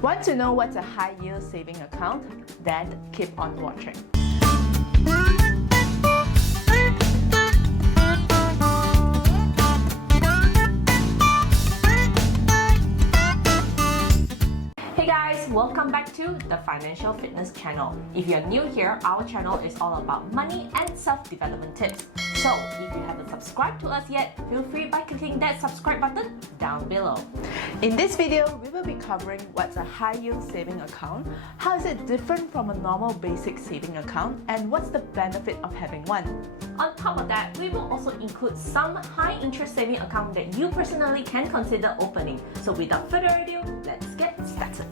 Want to know what's a high-yield saving account? Then keep on watching. Hey guys, welcome back to the Financial Fitness channel. If you're new here, our channel is all about money and self-development tips. So, if you haven't subscribed to us yet, feel free by clicking that subscribe button down below. In this video, we will be covering what's a high-yield saving account, how is it different from a normal basic saving account, and what's the benefit of having one. On top of that, we will also include some high-interest saving account that you personally can consider opening. So without further ado, let's get started.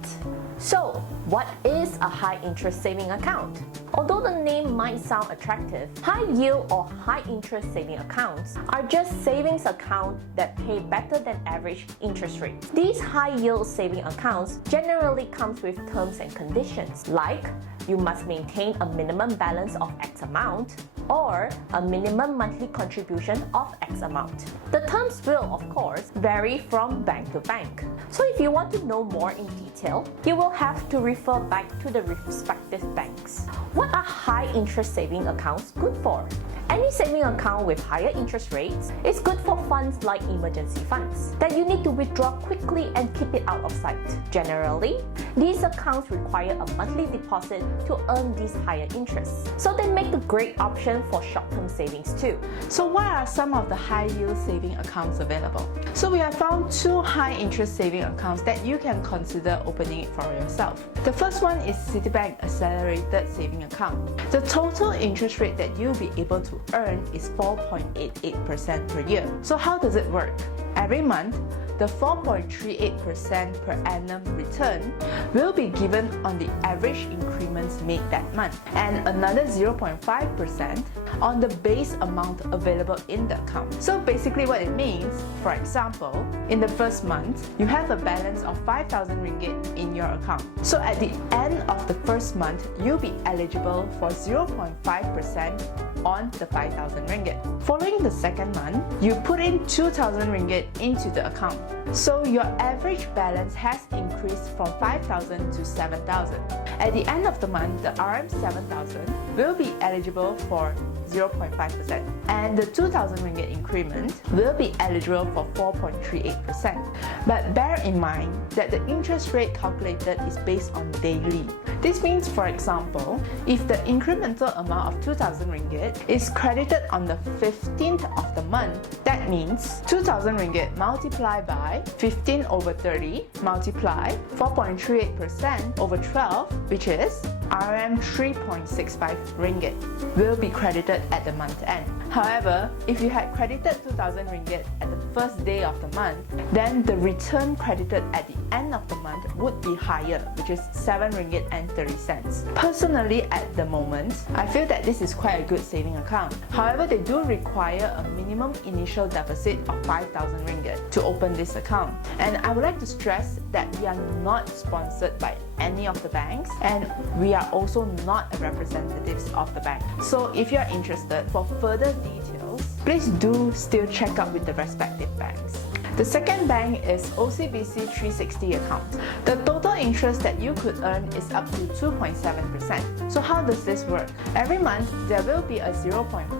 So, what is a high-interest saving account? Although the name might sound attractive, high-yield or high-interest saving accounts are just savings accounts that pay better than average interest rates. These high-yield saving accounts generally comes with terms and conditions like you must maintain a minimum balance of X amount or a minimum monthly contribution of X amount. The terms will, of course, vary from bank to bank. So if you want to know more in detail, you will have to refer back to the respective banks. What are high-interest saving accounts good for? Any saving account with higher interest rates is good for funds like emergency funds that you need to withdraw quickly and keep it out of sight. Generally, these accounts require a monthly deposit to earn these higher interests, so they make a great option for short-term savings too. So what are some of the high-yield saving accounts available? So we have found two high-interest saving accounts that you can consider opening it for yourself. The first one is Citibank Accelerated Saving Account. The total interest rate that you'll be able to earn is 4.88% per year. So how does it work? Every month, the 4.38% per annum return will be given on the average increments made that month, and another 0.5% on the base amount available in the account. So basically what it means, for example, in the first month, you have a balance of 5,000 ringgit in your account. So at the end of the first month, you'll be eligible for 0.5% on the 5,000 ringgit. Following the second month, you put in 2,000 ringgit into the account. So your average balance has increased from 5,000 to 7,000. At the end of the month, the RM7,000 will be eligible for 0.5%, and the 2,000 ringgit increment will be eligible for 4.38%. But bear in mind that the interest rate calculated is based on daily. This means, for example, if the incremental amount of 2,000 ringgit is credited on the 15th of the month, that means 2,000 ringgit multiplied by 15 over 30 multiply 4.38% over 12, which is RM 3.65 ringgit, will be credited at the month end. However, if you had credited 2,000 ringgit at the first day of the month, then the return credited at the end of the month would be higher, which is 7 ringgit and 30 cents. Personally, at the moment, I feel that this is quite a good saving account. However, they do require a minimum initial deposit of 5,000 ringgit to open this account. And I would like to stress that we are not sponsored by any of the banks, and we are also not representatives of the bank. So if you are interested for further details, please do still check out with the respective banks. The second bank is OCBC 360 account. The total interest that you could earn is up to 2.7%. So how does this work? Every month, there will be a 0.5%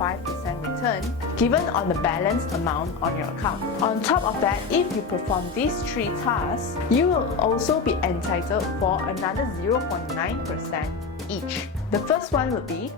return given on the balance amount on your account. On top of that, if you perform these three tasks, you will also be entitled for another 0.9% each. The first one would be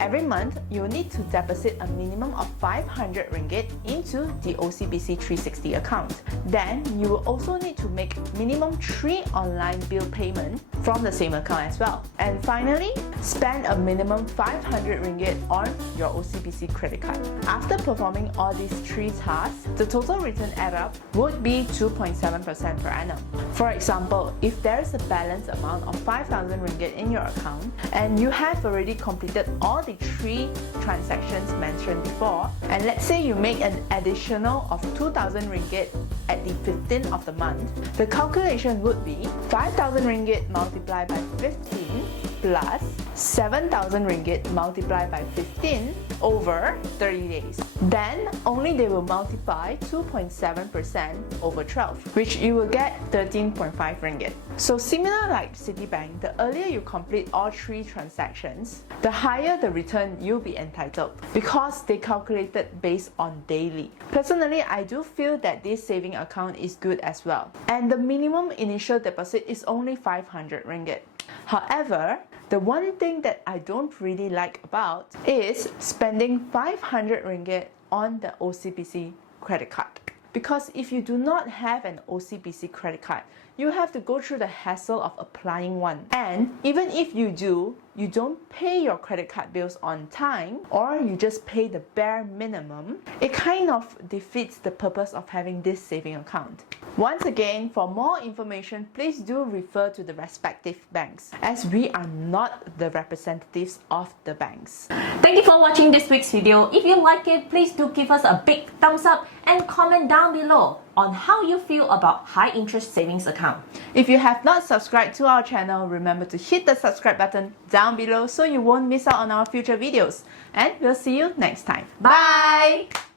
every month, you will need to deposit a minimum of 500 ringgit into the OCBC 360 account. Then, you will also need to make minimum 3 online bill payments from the same account as well. And finally, spend a minimum 500 ringgit on your OCBC credit card. After performing all these 3 tasks, the total return add up would be 2.7% per annum. For example, if there is a balance amount of 5,000 ringgit in your account and you have already completed all the 3 transactions mentioned before, and let's say you make an additional of 2,000 ringgit at the 15th of the month, the calculation would be 5,000 ringgit multiplied by 15 plus 7,000 ringgit multiplied by 15 over 30 days. Then only they will multiply 2.7% over 12, which you will get 13.5 ringgit. So similar like Citibank, the earlier you complete all 3 transactions, the higher the return you'll be entitled, because they calculated based on daily. Personally, I do feel that this saving account is good as well, and the minimum initial deposit is only 500 ringgit. However, the one thing that I don't really like about is spending 500 ringgit on the OCBC credit card. Because if you do not have an OCBC credit card, you have to go through the hassle of applying one. And even if you do, you don't pay your credit card bills on time, or you just pay the bare minimum, it kind of defeats the purpose of having this saving account. Once again, for more information, please do refer to the respective banks, as we are not the representatives of the banks. Thank you for watching this week's video. If you like it, please do give us a big thumbs up and comment down below on how you feel about high interest savings account. If you have not subscribed to our channel, remember to hit the subscribe button down below so you won't miss out on our future videos. And we'll see you next time. Bye!